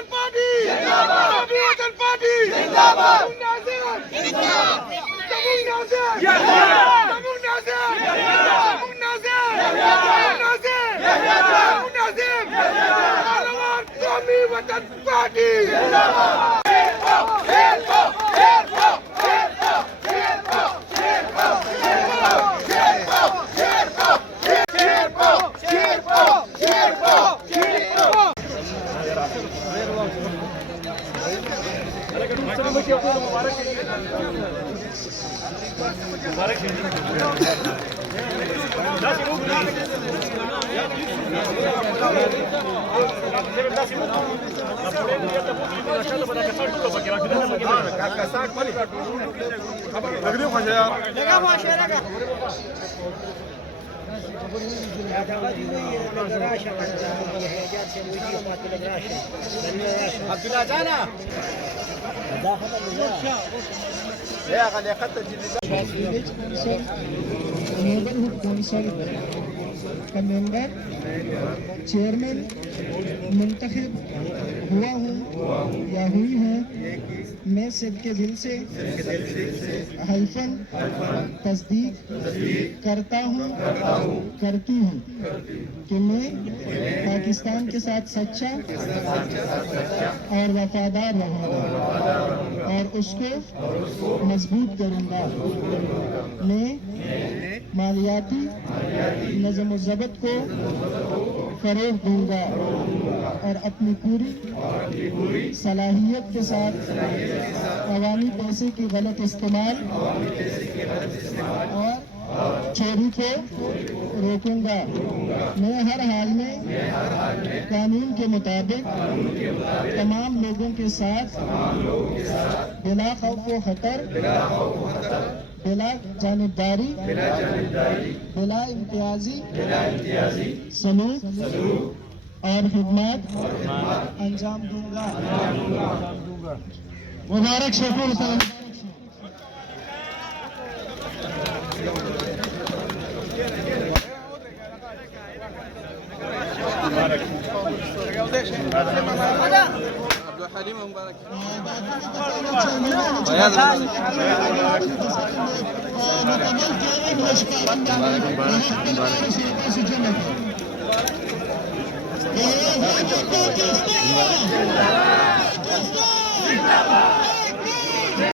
वतन पार्टी कौमी वतन पार्टी जिंदाबाद कौमी वतन पार्टी नेबरहुड कौंसिल का मेंबर चेयरमैन मुंतखब हुआ हूँ या हुई हूँ। मैं सबके दिल से हल्फन तस्दीक करता हूँ करती हूँ कि मैं पाकिस्तान के साथ सच्चा और वफादार रहूँगा और उसको मजबूत करूँगा। मैं मालियाती नज़म ज़ब्त को फरोग दूंगा और अपनी पूरी सलाहियत के साथ अवामी पैसे की गलत इस्तेमाल और चोरी को रोकूंगा। मैं हर हाल में कानून के मुताबिक तमाम लोगों के साथ बिला खौफ व खतर, बिला जानिबदारी, बिला इम्तियाजी सलूक और खिदमत अंजाम दूंगा। मुबारक शफीर साहब।